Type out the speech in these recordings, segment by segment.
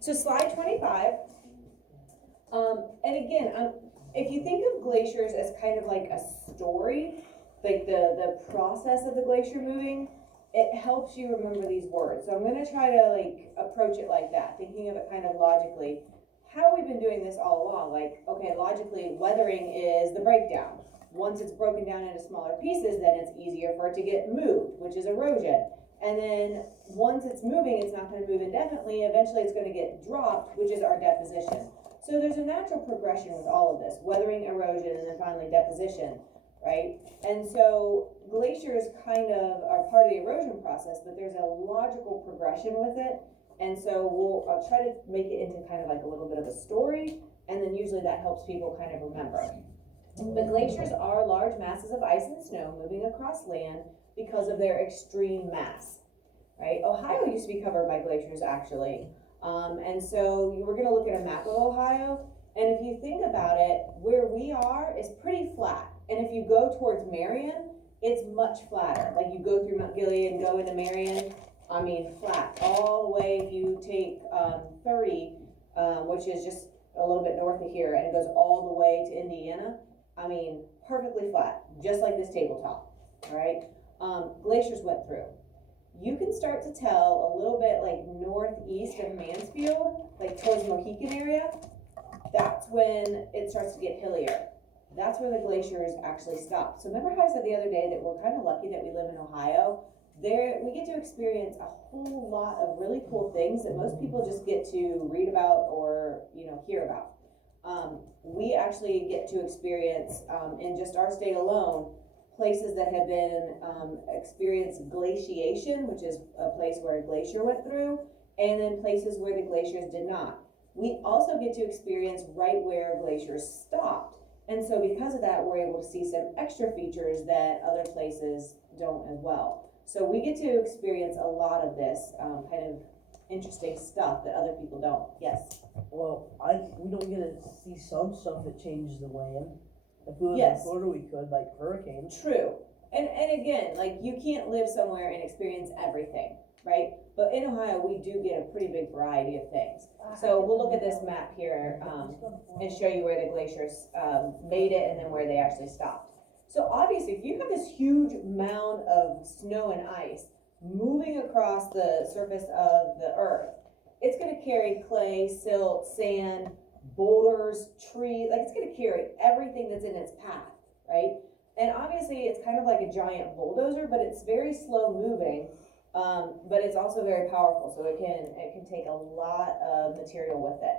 So slide 25, and again, if you think of glaciers as kind of like a story, like the process of the glacier moving, it helps you remember these words. So I'm gonna try to like approach it like that, thinking of it kind of logically. How we've been doing this all along, like, okay, logically, weathering is the breakdown. Once it's broken down into smaller pieces, then it's easier for it to get moved, which is erosion. And then once it's moving, it's not going to move indefinitely. Eventually it's going to get dropped, which is our deposition. So there's a natural progression with all of this: weathering, erosion, and then finally deposition, right? And so glaciers kind of are part of the erosion process, but there's a logical progression with it. And so I'll try to make it into kind of like a little bit of a story, and then usually that helps people kind of remember. But glaciers are large masses of ice and snow moving across land because of their extreme mass, right? Ohio used to be covered by glaciers, actually. And so we're gonna look at a map of Ohio, and if you think about it, where we are is pretty flat. And if you go towards Marion, it's much flatter. Like you go through Mount Gilead and go into Marion, I mean, flat, all the way. If you take 30, which is just a little bit north of here, and it goes all the way to Indiana, I mean, perfectly flat, just like this tabletop, all right? Glaciers went through. You can start to tell a little bit like northeast of Mansfield, like towards Mohican area, that's when it starts to get hillier. That's where the glaciers actually stop. So remember how I said the other day that we're kind of lucky that we live in Ohio? There, we get to experience a whole lot of really cool things that most people just get to read about or, hear about. We actually get to experience, in just our state alone, places that have been experienced glaciation, which is a place where a glacier went through, and then places where the glaciers did not. We also get to experience right where glaciers stopped. And so because of that, we're able to see some extra features that other places don't as well. So we get to experience a lot of this kind of interesting stuff that other people don't. Yes? Well, we don't get to see some stuff that changes the land. If we lived Yes. in Florida, we could, like hurricanes. True. And again, like you can't live somewhere and experience everything, right? But in Ohio, we do get a pretty big variety of things. So we'll look at this map here and show you where the glaciers made it and then where they actually stopped. So obviously, if you have this huge mound of snow and ice moving across the surface of the earth, it's going to carry clay, silt, sand, boulders, trees, like it's going to carry everything that's in its path, right? And obviously it's kind of like a giant bulldozer, but it's very slow moving, but it's also very powerful, so it can take a lot of material with it.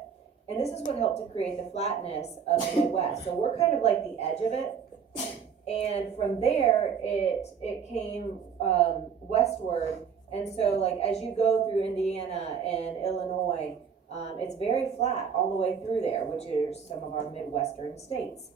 And this is what helped to create the flatness of the Midwest. So we're kind of like the edge of it, and from there it came westward. And so like as you go through Indiana and Illinois, it's very flat all the way through there, which is some of our Midwestern states.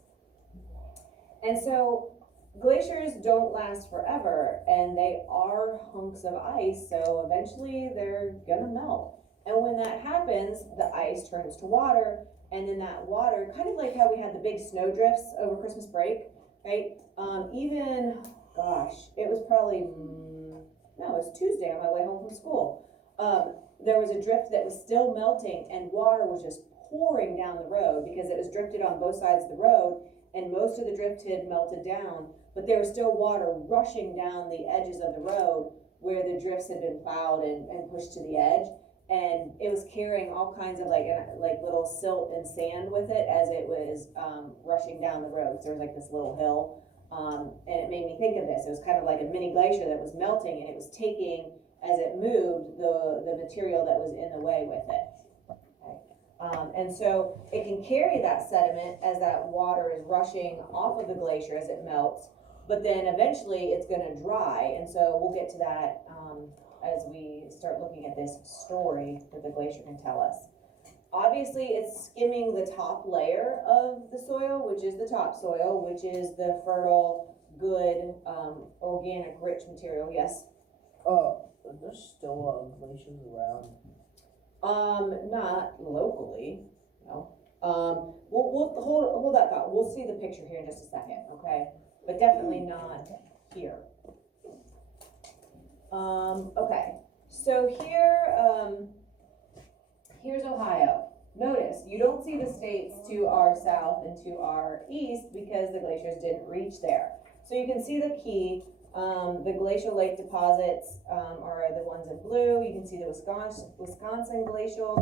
And so glaciers don't last forever, and they are hunks of ice, so eventually they're gonna melt. And when that happens, the ice turns to water, and then that water, kind of like how we had the big snow drifts over Christmas break, right? It was probably, no, it was Tuesday on my way home from school. There was a drift that was still melting, and water was just pouring down the road because it was drifted on both sides of the road, and most of the drift had melted down, but there was still water rushing down the edges of the road where the drifts had been plowed and pushed to the edge, and it was carrying all kinds of like little silt and sand with it as it was rushing down the road. So there was like this little hill, and it made me think of this. It was kind of like a mini glacier that was melting, and it was taking, as it moved, the material that was in the way with it. And so it can carry that sediment as that water is rushing off of the glacier as it melts, but then eventually it's going to dry. And so we'll get to that as we start looking at this story that the glacier can tell us. Obviously, it's skimming the top layer of the soil, which is the topsoil, which is the fertile, good, organic, rich material. Yes? There's still glaciers around. Not locally, no. We'll hold that thought. We'll see the picture here in just a second, okay? But definitely not here. Okay. So here, here's Ohio. Notice, you don't see the states to our south and to our east because the glaciers didn't reach there. So you can see the key, the glacial lake deposits are the ones in blue. You can see the Wisconsin glacial,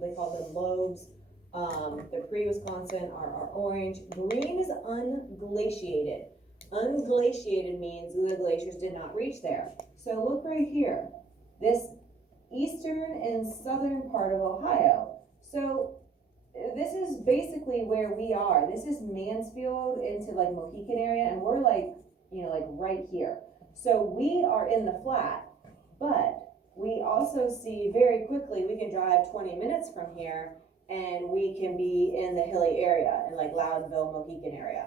they call them lobes. The pre-Wisconsin are orange. Green is unglaciated. Unglaciated means the glaciers did not reach there. So look right here, this eastern and southern part of Ohio. So this is basically where we are. This is Mansfield into like Mohican area, and we're like, you know, like right here. So we are in the flat, but we also see very quickly, we can drive 20 minutes from here and we can be in the hilly area, in like Loudonville, Mohican area,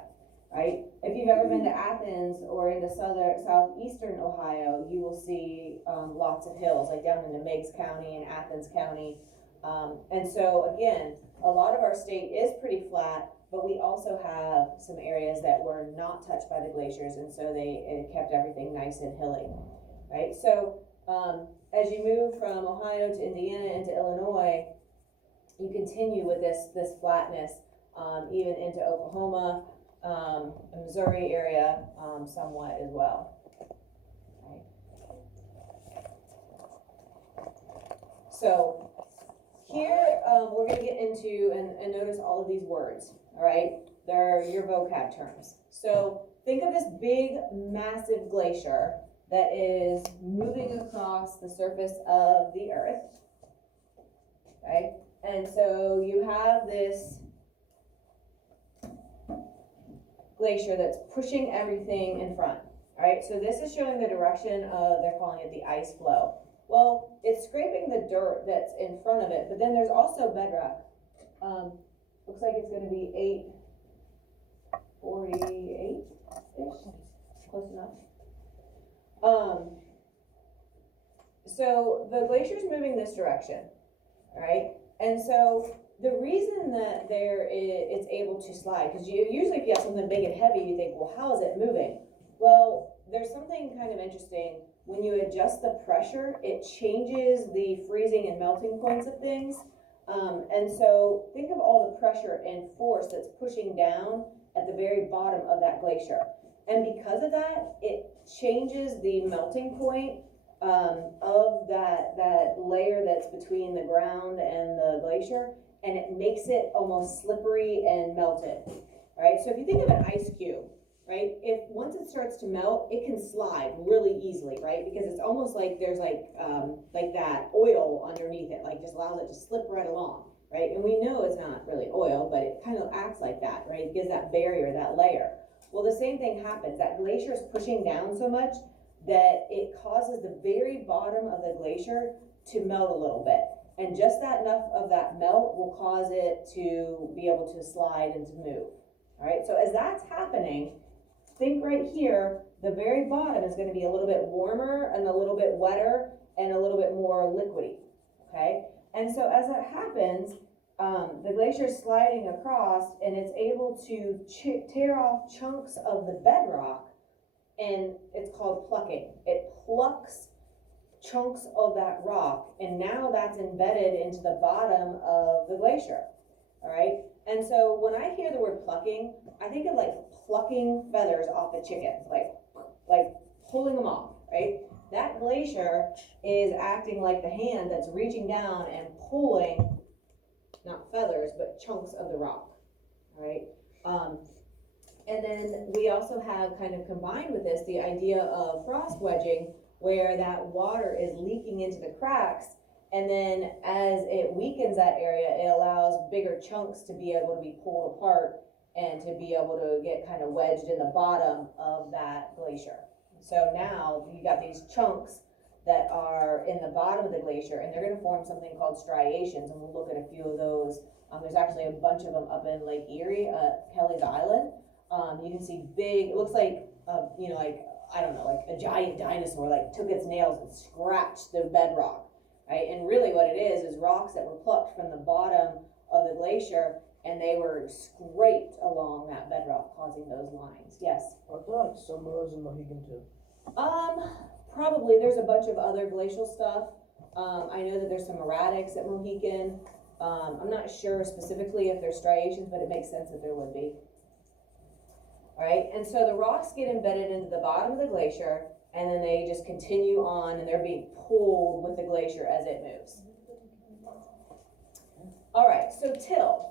right? If you've ever been to Athens or into southeastern Ohio, you will see lots of hills, like down into Meigs County and Athens County. And so again, a lot of our state is pretty flat, but we also have some areas that were not touched by the glaciers, and so it kept everything nice and hilly, right? So as you move from Ohio to Indiana into Illinois, you continue with this flatness, even into Oklahoma, Missouri area, somewhat as well. Right. So here we're going to get into and notice all of these words. All right, they're your vocab terms. So think of this big, massive glacier that is moving across the surface of the earth. Okay, and so you have this glacier that's pushing everything in front. All right, so this is showing the direction of, they're calling it the ice flow. Well, it's scraping the dirt that's in front of it, but then there's also bedrock. Looks like it's going to be 848-ish, close enough. So the glacier's moving this direction, all right? And so the reason that it's able to slide, because usually if you have something big and heavy, you think, well, how is it moving? Well, there's something kind of interesting. When you adjust the pressure, it changes the freezing and melting points of things. And so think of all the pressure and force that's pushing down at the very bottom of that glacier. And because of that, it changes the melting point of that layer that's between the ground and the glacier, and it makes it almost slippery and melted, right? So if you think of an ice cube, right, if once it starts to melt, it can slide really easily, right? Because it's almost like there's like that oil underneath it, like just allows it to slip right along, right? And we know it's not really oil, but it kind of acts like that, right? It gives that barrier, that layer. Well, the same thing happens. That glacier is pushing down so much that it causes the very bottom of the glacier to melt a little bit. And just that enough of that melt will cause it to be able to slide and to move. All right, so as that's happening, think right here, the very bottom is going to be a little bit warmer and a little bit wetter and a little bit more liquidy, okay? And so as that happens, the glacier is sliding across and it's able to tear off chunks of the bedrock, and it's called plucking. It plucks chunks of that rock, and now that's embedded into the bottom of the glacier, all right? And so when I hear the word plucking, I think of like plucking feathers off a chicken, like pulling them off, right? That glacier is acting like the hand that's reaching down and pulling, not feathers, but chunks of the rock, all right? And then we also have kind of combined with this the idea of frost wedging, where that water is leaking into the cracks, and then as it weakens that area, it allows bigger chunks to be able to be pulled apart and to be able to get kind of wedged in the bottom of that glacier. So now you got these chunks that are in the bottom of the glacier, and they're going to form something called striations, and we'll look at a few of those. There's actually a bunch of them up in Lake Erie, Kelly's Island. You can see big, it looks like, you know, like, I don't know, like a giant dinosaur, like took its nails and scratched the bedrock, right? And really what it is rocks that were plucked from the bottom of the glacier, and they were scraped along that bedrock, causing those lines. Yes? Aren't there like some of those in Mohegan too? Probably. There's a bunch of other glacial stuff. I know that there's some erratics at Mohican. I'm not sure specifically if there's striations, but it makes sense that there would be. All right, and so the rocks get embedded into the bottom of the glacier, and then they just continue on, and they're being pulled with the glacier as it moves. All right, so till.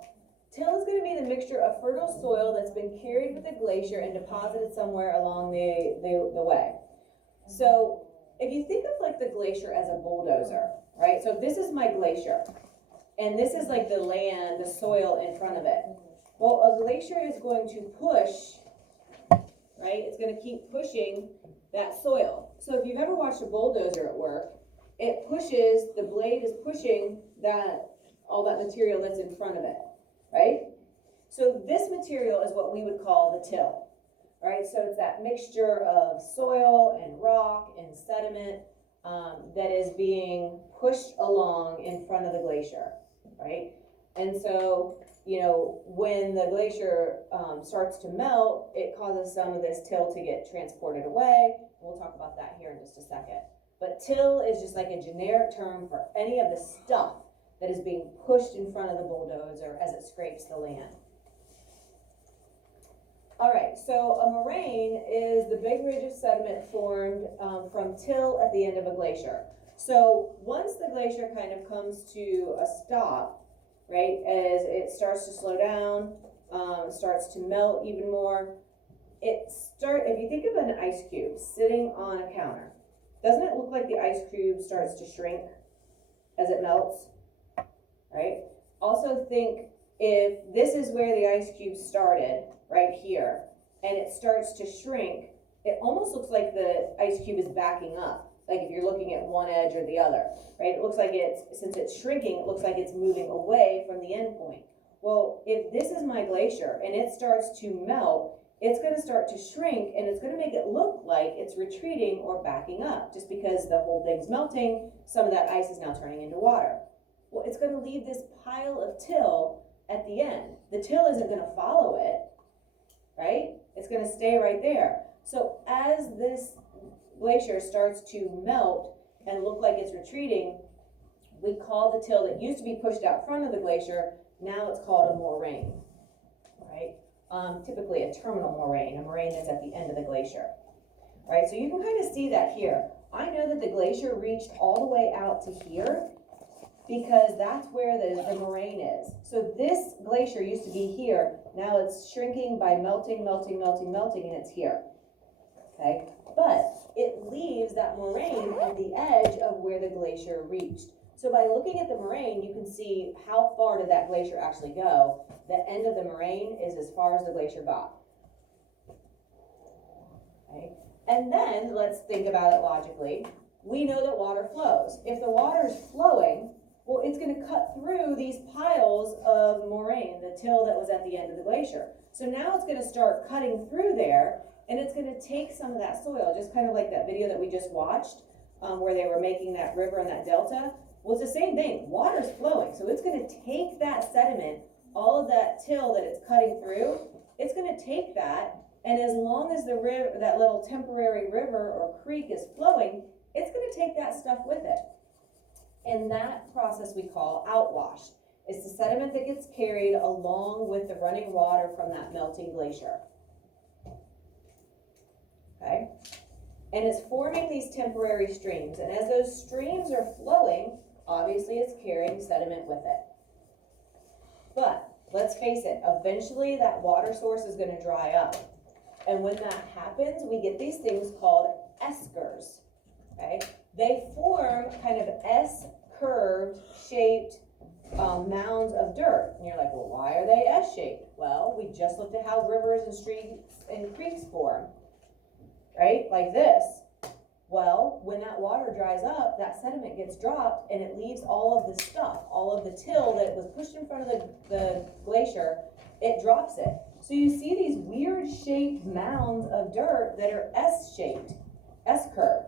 Till is going to be the mixture of fertile soil that's been carried with the glacier and deposited somewhere along the way. So if you think of like the glacier as a bulldozer, right? So this is my glacier, and this is like the land, the soil in front of it. Well, a glacier is going to push, right? It's going to keep pushing that soil. So if you've ever watched a bulldozer at work, it pushes, the blade is pushing all that material that's in front of it, right? So this material is what we would call the till, right? So it's that mixture of soil and rock and sediment that is being pushed along in front of the glacier, right? And so, you know, when the glacier starts to melt, it causes some of this till to get transported away. We'll talk about that here in just a second. But till is just like a generic term for any of the stuff that is being pushed in front of the bulldozer as it scrapes the land. All right, so a moraine is the big ridge of sediment formed from till at the end of a glacier. So once the glacier kind of comes to a stop, right, as it starts to slow down, starts to melt even more, if you think of an ice cube sitting on a counter, doesn't it look like the ice cube starts to shrink as it melts, right? Also think if this is where the ice cube started, right here, and it starts to shrink, it almost looks like the ice cube is backing up. Like if you're looking at one edge or the other, right? It looks like since it's shrinking, it looks like it's moving away from the end point. Well, if this is my glacier and it starts to melt, it's going to start to shrink, and it's going to make it look like it's retreating or backing up. Just because the whole thing's melting, some of that ice is now turning into water. Well, it's going to leave this pile of till at the end. The till isn't going to follow it, right? It's going to stay right there. So as this glacier starts to melt and look like it's retreating, we call the till that used to be pushed out front of the glacier, now it's called a moraine, right? Typically a terminal moraine, a moraine that's at the end of the glacier, right? So you can kind of see that here. I know that the glacier reached all the way out to here because that's where the moraine is. So this glacier used to be here. Now it's shrinking by melting, and it's here, okay? But it leaves that moraine at the edge of where the glacier reached. So by looking at the moraine, you can see how far did that glacier actually go. The end of the moraine is as far as the glacier got. Okay? And then let's think about it logically. We know that water flows. If the water is flowing, well, it's going to cut through these piles of moraine, the till that was at the end of the glacier. So now it's going to start cutting through there, and it's going to take some of that soil, just kind of like that video that we just watched, where they were making that river and that delta. Well, it's the same thing. Water's flowing, so it's going to take that sediment, all of that till that it's cutting through, it's going to take that, and as long as the river, that little temporary river or creek is flowing, it's going to take that stuff with it. And that process we call outwash. It's the sediment that gets carried along with the running water from that melting glacier. Okay? And it's forming these temporary streams. And as those streams are flowing, obviously it's carrying sediment with it. But let's face it, eventually that water source is going to dry up. And when that happens, we get these things called eskers. Okay? They form kind of S-curved shaped mounds of dirt. And you're like, well, why are they S-shaped? Well, we just looked at how rivers and streams and creeks form, right? Like this. Well, when that water dries up, that sediment gets dropped and it leaves all of the stuff, all of the till that was pushed in front of the glacier, it drops it. So you see these weird shaped mounds of dirt that are S-shaped, S-curved.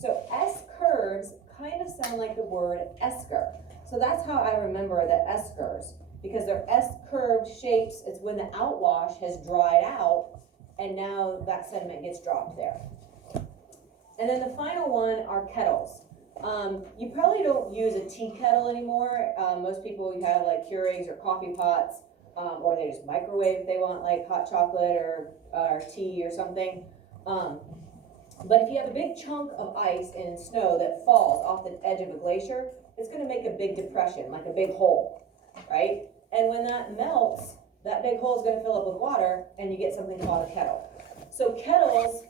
So S-curves kind of sound like the word esker. So that's how I remember the eskers, because they're S-curved shapes. It's when the outwash has dried out and now that sediment gets dropped there. And then the final one are kettles. You probably don't use a tea kettle anymore. Most people have like Keurigs or coffee pots, or they just microwave if they want like hot chocolate or tea or something. But if you have a big chunk of ice and snow that falls off the edge of a glacier, it's gonna make a big depression, like a big hole, right? And when that melts, that big hole is gonna fill up with water and you get something called a kettle. So kettles